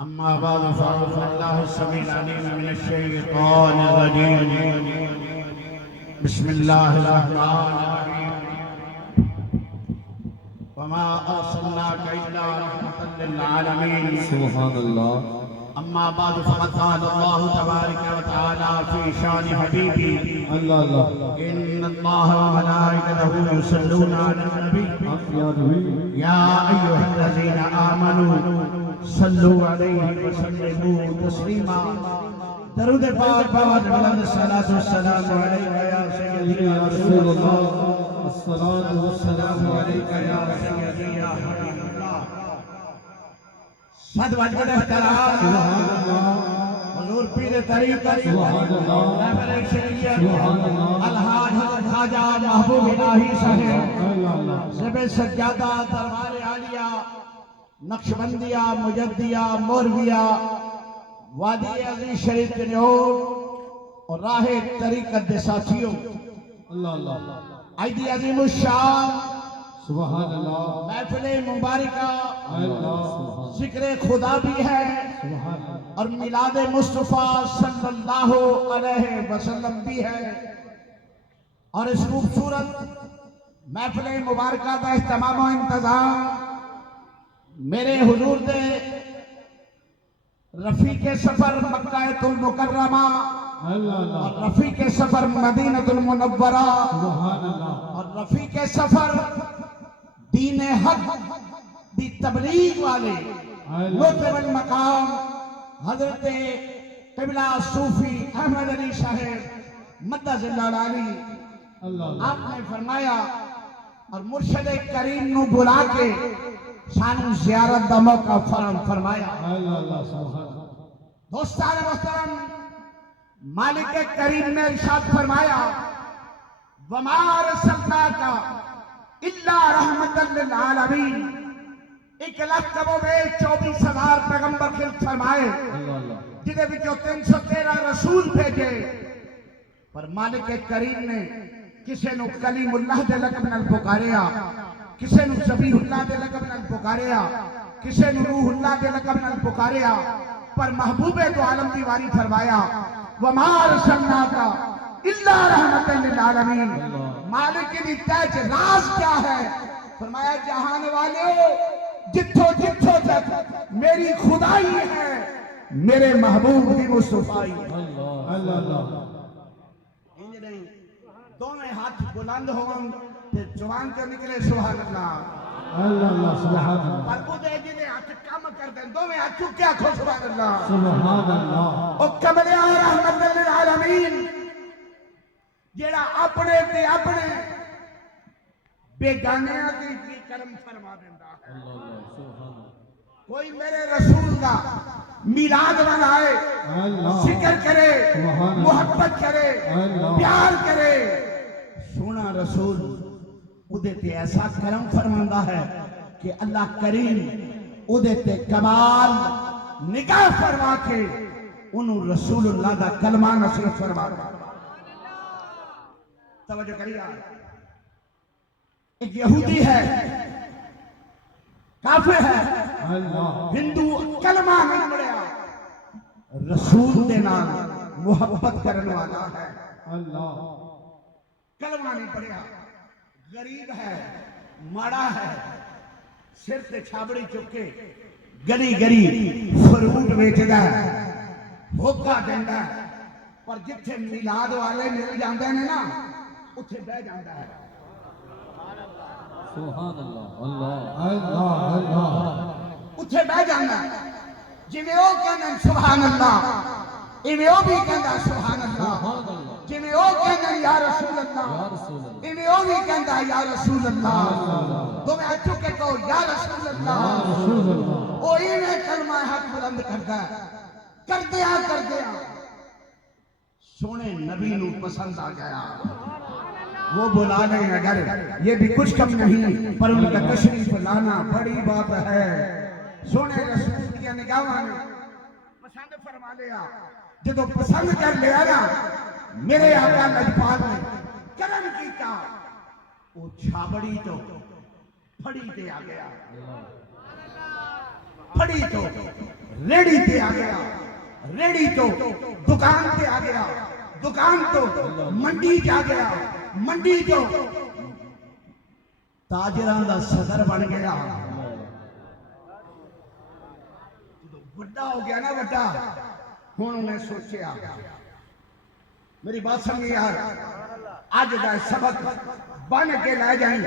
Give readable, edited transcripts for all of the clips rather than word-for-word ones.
أما بعد فأعوذ بالله السميع العليم من الشيطان الرجيم. بسم الله الرحمن الرحيم. وما أرسلناك إلا رحمة للعالمين. سبحان الله. أما بعد فقد قال الله تبارك وتعالى في شان حبيبي الله الله. إن الله وملائكته يصلون على النبي يا أيها الذين آمنوا صلوا عليه وسلموا تسليما. درود پاک بعد بلند الصلاة والسلام عليك يا سيدي يا رسول الله. الصلاة والسلام عليك يا سيدي يا حبيب الله. صد وجد احترام سبحان الله. حضور پیر طریقت سبحان اللہ. رہبر شریعت سبحان اللہ. الحاج حضرت خواجہ محبوب الہی صاحب اللہ اللہ. زب سجادہ دربار عالیہ نقشبندیہ مجدیہ مورویہ وادی عزیز شریف کے نیور اور راہ طریقت دے ساتھیوں اللہ اللہ. عید عظیم الشان سبحان اللہ. محفل مبارکہ اللہ. ذکر خدا بھی ہے سبحان اللہ. اور میلاد مصطفیٰ صلی اللہ علیہ وسلم بھی ہے. اور اس خوبصورت محفل مبارکہ کا اہتمام و انتظام میرے حضور دے رفیق سفر مکہ المکرمہ اللہ اللہ. اور رفیق سفر مدینہ المنورہ سبحان اللہ. اور رفیق سفر دین حق دی تبلیغ والے مرتبہ المقام حضرت قبلہ صوفی احمد علی صاحب مدد اللہ علی. اللہ اللہ. آپ نے فرمایا اور مرشد کریم نو بلا کے سانو زیارت دا موقع فراہم فرمایا. اللہ اللہ. سبحان اللہ. دوستان محترم مالک کریم نے ارشاد فرمایا وما ارسلناک الا رحمتا للعالمین. 1,24,000 پیغمبر خلق فرمائے اللہ اللہ. جنہیں وچوں 313 رسول بھیجے پر مالک کریم نے کسے نو کلیم اللہ دے لقب نال پکاریا, کسے نو ذبیح اللہ دے لقب نال پکاریا, کسے نو روح اللہ دے لقب نال پکاریا, پر محبوب تو عالم دی واری فرمایا وما ارسلناک الا رحمتا للعالمین. مالک دی تیج راز کیا ہے؟ فرمایا جہان والے جتھو جتھو تک میری خدائی ہے میرے محبوب دی مصطفیٰ. اللہ اللہ. دونوں ہاتھ بلند ہوں تے جوان کے نکلے سبحان اللہ. اللہ اللہ. سبحان اللہ. پر وہ دے جنہیں ہاتھ کام کر دیں دونوں ہاتھ چکے آکھو سبحان اللہ. سبحان اللہ. او کملیا رحمت للعالمین جیڑا اپنے تے اپنے بیگانیاں دی بھی کرم فرما دیندہ ہے. اللہ اللہ. سبحان اللہ. کوئی میرے رسول دا میلاد منائے, اللہ. ذکر کرے, سبحان اللہ. محبت کرے, اللہ. پیار کرے, سونا رسول اودے تے ایسا کرم فرماندہ ہے کہ اللہ کریم اودے تے کمال نگاہ فرما کے انہوں رسول اللہ دا کلمہ نصیب فرما. توجہ کریے. ایک یہودی ہے, کافر ہے, اللہ. ہندو کلمہ نہیں پڑھیا, رسول دے نال محبت کرنے والا ہے. اللہ. کلمہ نہیں پڑھیا, غریب ہے, ماڑا ہے, سر تے چھابڑی چکے گلی گلی فروٹ بیچدا ہے, ہوکا دیندا ہے, پر جتھے میلاد والے مل جاندے ہیں نا اتھے بہ جاندا ہے. سبحان اللہ. اللہ اللہ. اللہ. اتھے بہ جاندا ہے. جویں او کہندے سبحان اللہ ایویں او بھی کہندا سبحان اللہ. سبحان اللہ. جویں او کہندے یا رسول اللہ یا رسول اللہ. ایویں او بھی کہندا یا رسول اللہ. دو میں ہاتھ چکے کہو یا رسول یا اللہ. رسول اللہ. او ایویں کلمہ حق بلند کردا ہے. کردیا سونے نبی نو پسند آ گیا. وہ بلا لیں اگر یہ بھی کچھ کم نہیں پر ان کا تشریف لانا بڑی بات ہے. سونے رسول کی نگاہاں نے پسند فرما لیا. جدو پسند کر لیا نا میرے آقا لجپال نے کرم کیتا, وہ چھابڑی تو پھڑی تے آ گیا. پھڑی تو ریڑی تے آ گیا، ریڑی تو دکان تے آ گیا، دکان تو منڈی جا گیا، منڈی تو تاجران دا صدر بن گیا۔ بڑا ہو گیا نا بڑا، ہوں انہیں سوچیا میری بات سمجھ یار، آج دا سبق بن کے لے جائیں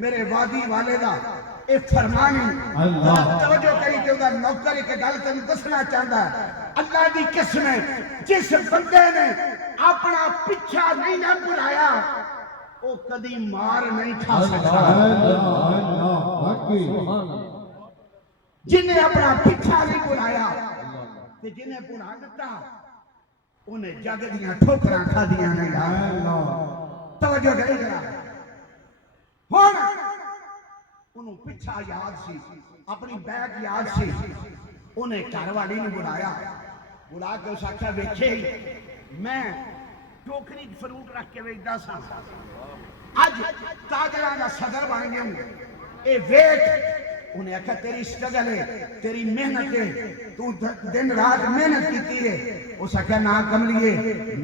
میرے وادی والے دا اے فرمانی توجہ کری کہ دا نوکر کے گل تینوں دسنا چاہتا ہے۔ اللہ دی قسم ہے جس بندے نے اپنا پیچھا نہیں نہ بلایا وہ کدی مار نہیں کھا سکتا۔ جنہیں اپنا پیچھا نہیں بلایا تے جنہیں بلا دیتا انہیں جگ دیاں ٹھوکراں کھا دیاں نہیں۔ توجہ کرے گا ہون انہوں پیچھا یاد سی، اپنی بیگ یاد سی، انہیں گھر والی نے بلایا، بلا کے اس آکھا ویکھے میں ٹوکری فروٹ رکھ کے ویچدا سا، اج تاجراں دا صدر بن گیا ہوں، اے ویکھ انہیں آکھا تیری سٹرگل ہے، تیری محنت ہے، تو دن رات محنت کیتی ہے۔ اس آکھا نا کملیے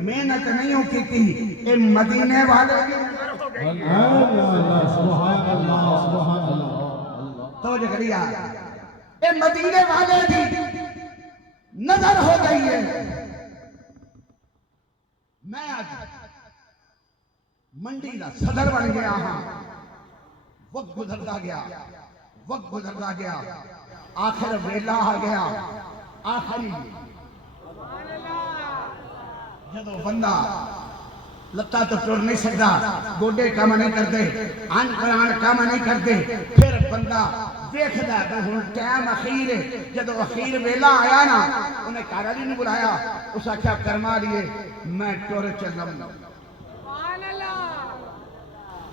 محنت نہیں ہو کیتی، اے مدینے والے بھی نظر ہو گئی۔ سبحان اللہ سبحان اللہ۔ توجہ کریا اے مدینے والے بھی نظر ہو گئی ہے۔ میں آج منڈی دا صدر بن گیا ہاں، وقت گزرتا گیا، وقت گزرتا گیا، آخر ویلا آ گیا، آخری جدو بندہ لتا تو ٹر نہیں سکتا، گوڈے کام نہیں کرتے، آن پران کام نہیں کرتے، پھر بندہ دیکھتا ہے ہوں ٹائم اخیر ہے۔ جدو اخیر ویلا آیا نا انہیں کارالی نے بلایا، اس آکھیا کرما لیے میں ٹر چلوں،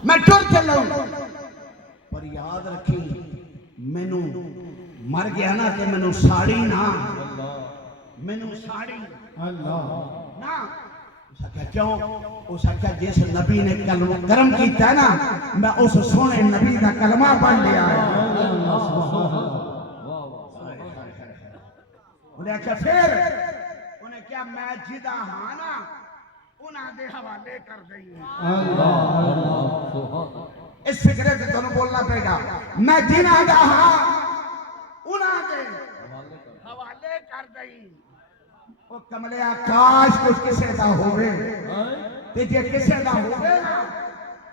میں ٹر چلوں، پر یاد رکھی مینوں مر گیا نا تے مینوں ساڑی نہ، مینوں ساڑی نہ۔ اس آکھیا کیوں؟ اس آکھیا جس نبی نے کرم کیتا ہے نا میں اس سونے نبی دا کلمہ پڑھ لیا ہے۔ انہیں آکھیا پھر انہیں کیا میں جدا ہاں نا انہاں دے حوالے کر گئی اس فکرے سے تمہیں بولنا پڑے گا، میں جنہاں دا ہاں انہاں دے حوالے کر گئی۔ وہ کملیا کاش کچھ کسے دا ہوئے تے جے کسے دا ہوئے نا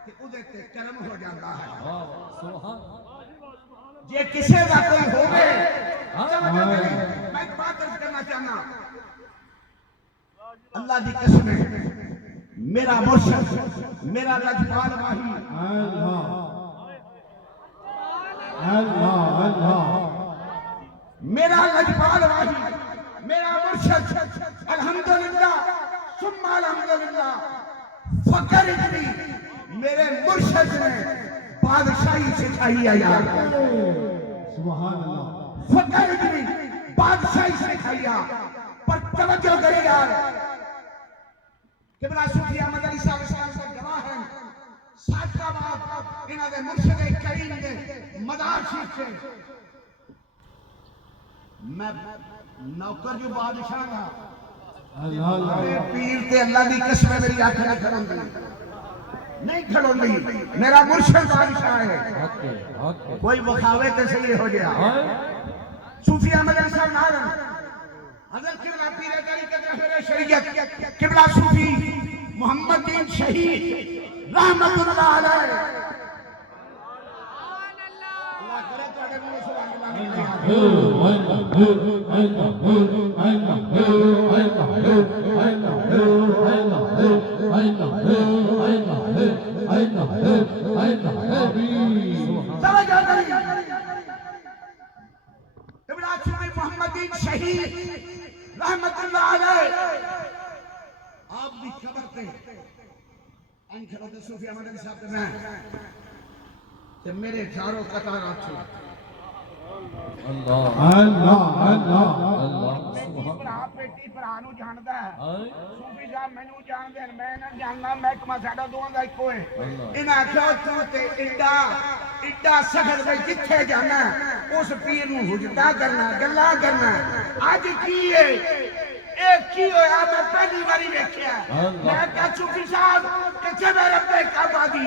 کہ ادھے تے کرم ہو جاتا ہے۔ جے کسے دا کوئی ہوئے میں ایک بات عرض کرنا چاہنا، اللہ دی قسم ہے میرا مرشد میرا لجپال واہی میرا لجپال واہی میرا مرشد الحمدللہ ثم الحمدللہ فقر اتنی میرے مرشد نے بادشاہی سکھائی ہے یار، سبحان اللہ، فقر اتنی بادشاہی سکھائی ہے۔ پر توجہ کرے یار قبلہ صوفی احمد علی صاحب اسلام سے گواہ ہیں، ساتھ بات انہاں دے مرشد کریم دے مدار شریف سے میں نوکر جو بادشاہ تھا میرے پیر تے اللہ دی قسم ہے میری آنکھ نہ کھڑوں دی نہیں کھڑوں دی، میرا مرشد بادشاہ ہے، کوئی بخاوے تے صحیح ہو گیا۔ صوفی احمد علی صاحب نارن حضرت قبلہ پیر طریقت رہبر شریعت قبلہ صوفی محمد دین شہید رحمت اللہ علیہ، اللہ کرے تو اگر میں سبحان اللہ نہیں قبلہ صوفی محمد دین شہید رحمت اللہ علیہ آپ بھی خبر تھے ان کھڑوتے صوفی احمد علی صاحب میں کہ میرے چاروں قطارات چھو اللہ اللہ اللہ اللہ بیٹی پر ਨੂੰ ਜਾਣਦਾ ਸੂਫੀ ਸਾਹਿਬ ਮੈਨੂੰ ਜਾਣਦੇ ਨੇ ਮੈਂ ਨਾ ਜਾਣਦਾ ਮਹਿਕਮਾ ਸਾਡਾ ਦੋਵਾਂ ਦਾ ਇੱਕੋ ਹੈ ਇਹਨਾਂ ਆਖਿਆ ਤੂੰ ਤੇ ਇੱਡਾ ਸਖਤ ਵਿੱਚ ਜਿੱਥੇ ਜਾਣਾ ਉਸ ਪੀਰ ਨੂੰ ਹੁਜਤਾ ਕਰਨਾ ਗੱਲਾਂ ਕਰਨਾ ਅੱਜ ਕੀ ਹੈ ਇਹ ਕੀ ਹੋਇਆ ਮੈਂ ਪਹਿਲੀ ਵਾਰੀ ਵੇਖਿਆ ਮੈਂ ਕਿਹਾ ਸੂਫੀ ਸਾਹਿਬ ਕਿੱਥੇ ਮੇਰੇ ਰੱਬੇ ਕਾਬਾ ਦੀ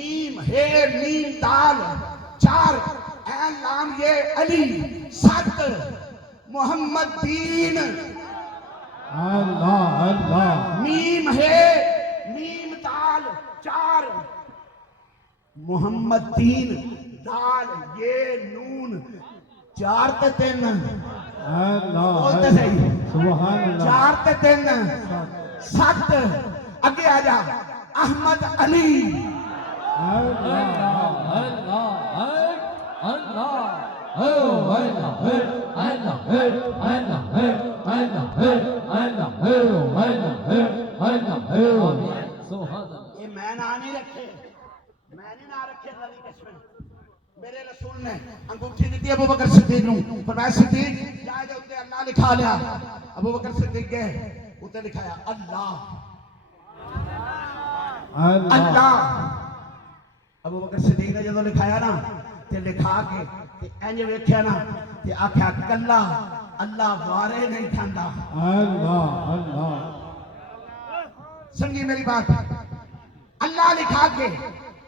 میم ہے میم دال 4 عین لام یہ علی 7 محمد دین اللہ اللہ میم ہے میم دال 4 محمد دین دال یہ نون 4 تے 3 اللہ بولتے صحیح سبحان اللہ 4 تے 3 7 اگے آ جا احمد علی یہ میں نہ نہیں رکھے میں نے نہ رکھے اللہ کی قسم میرے رسول نے انگوٹھی دیتی ابو بکر صدیق نو فرمایا صدیق جائے دے اتنے اللہ لکھا لیا ابو بکر صدیق گئے اتنے لکھایا اللہ اللہ ابو بکر صدیق نے جدو لکھایا نا تے لکھا کے تے انج ویکھیا نا تے آکھیا کلا اللہ وارے نہیں کھاندا اللہ اللہ سمجھی میری بات اللہ لکھا کے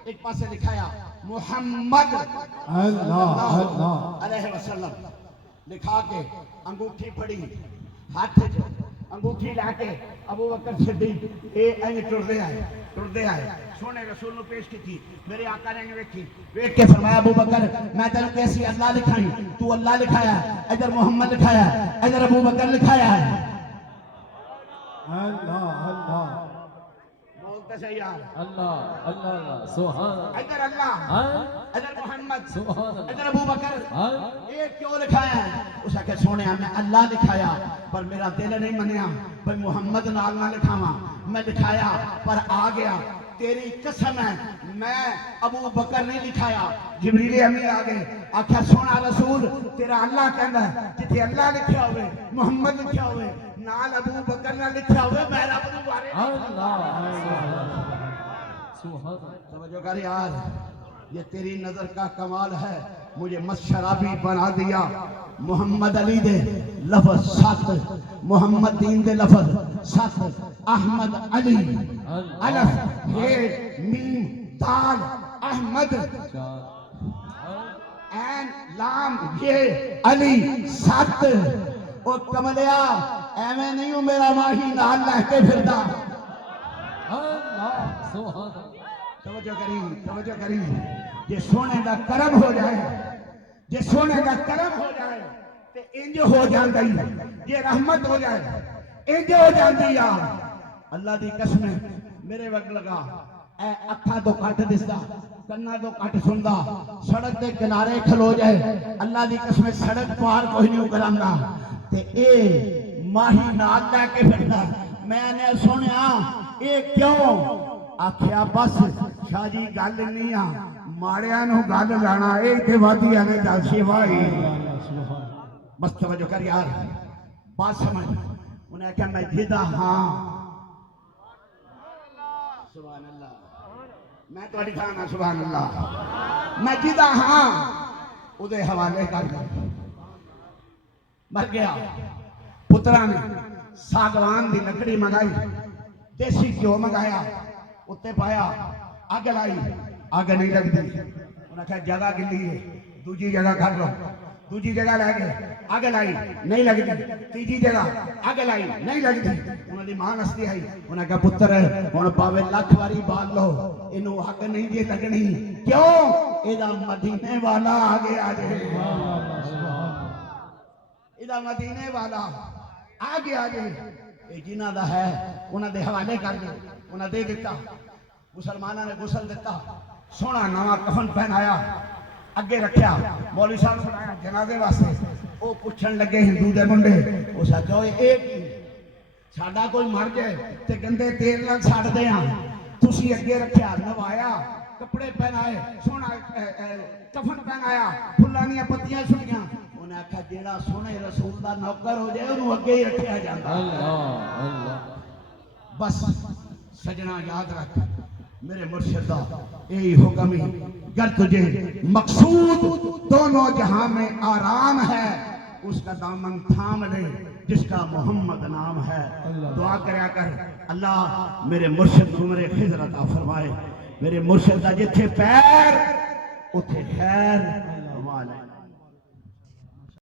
ایک پاسے لکھایا محمد اللہ اللہ علیہ وسلم لکھا کے انگوٹھی پڑی ہاتھ جو انگوٹھی لا کے ابو بکر صدیق اے این ٹردے آئے سونے رسول نے پیش کی تھی میرے آقا نے ویکھی ویکھ کے فرمایا ابو بکر میں تینوں کیسی اللہ لکھائی تو اللہ لکھایا ادھر محمد لکھایا ادھر ابو بکر لکھایا ہے اللہ اللہ بولتے سے یار اللہ اللہ سبحان ادھر اللہ ادھر محمد سبحان ادھر ابو بکر یہ کیوں لکھایا ہے اس آکے سونے میں اللہ لکھایا پر میرا دل نہیں منیا بھئی محمد نال نہ لکھاواں میں لکھایا پر آ گیا تیری قسم ہے میں ابو بکر نہیں لکھایا جبریل امین آ گئے آکھیا سونا رسول تیرا اللہ کہندا ہے جتھے اللہ لکھیا ہوئے محمد لکھیا ہوئے نال ابو بکر نہ لکھیا ہوئے میں رب نوں بارے سبحان توجہ کر یار یہ تیری نظر کا کمال ہے مجھے مشرابی بنا دیا محمد علی دے لفظ 7 محمد دین دے لفظ 7 احمد علی الف یہ میم دال احمد این لام یہ علی 7 او کملیا ایویں نہیں ہوں میرا ماہی نال لہ کے پھردا اللہ سبحان توجہ کری یہ سونے دا کرم ہو جائے یہ سونے دا کرم ہو جائے تے انج ہو جاندی یہ رحمت ہو جائے انج ہو جاندی یا اللہ دی قسم میرے وقت لگا اے اکھاں تو کٹ دسدا کنا تو کٹ سندا سڑک دے کنارے کھلو جائے اللہ دی قسم سڑک پار کوئی نہیں کراندا تے اے ماہی نال لے کے پھردا میں نے سنیا اے کیوں آکھیا بس شاہ جی گل نہیں آ ماڑیاں نو گل لانا اے تے وادیاں نے دل سیوائی بس توجہ کر یار بات سمجھ انہیں کہا میں جدا ہاں سبحان اللہ میں تو اٹھانا سبحان اللہ میں جدا ہاں ادھے حوالے کر گیا مر گیا پترا نے ساگوان دی لکڑی منگائی دیسی کیوں منگایا اتنے پایا آگ لائی آگ نہیں لگ دی انہیں کہا جگہ گلی ہے دوجی جگہ کر لو دوجی جگہ لے گئے آگ لائی نہیں لگ دی تیجی جگہ آگ لائی نہیں لگ دی انہوں نے ماں نستی آئی انہیں کہا پتر ہے انہوں پاوے لکھ واری بال لو انہوں آگ نہیں دی لگنی کیوں ایدہ مدینے والا آگے آجے ایدہ مدینے والا آگے آجے اے جنہ دا ہے انہوں دے حوالے کر دے انہوں دے دیتا مسلمانہ نے غسل دیتا سونا نواں کفن پہنایا اگے رکھیا مولوی صاحب سنایا جنازے واسطے وہ پوچھن لگے ہندو دے منڈے وہ سچا ہوئے ایک ہی ساڈا کوئی مر جائے تے گندے تیل نال ساڑ دے ہاں تسی اگے رکھیا نوایا کپڑے پہنائے سونا کفن پہنایا پھلانیاں پتیاں سنیاں انہیں آکھا جیڑا سونے رسول دا نوکر ہو جائے انہوں اگے ہی رکھیا جاتا اللہ بس سجنا یاد رکھ میرے مرشد دا یہی حکم ہی گر تجھے مقصود دونوں جہاں میں آرام ہے اس کا دامن تھام لے جس کا محمد نام ہے دعا کریا کر اللہ میرے مرشد عمر خضر عطا فرمائے میرے مرشد دا جتھے پیر اتھے خیر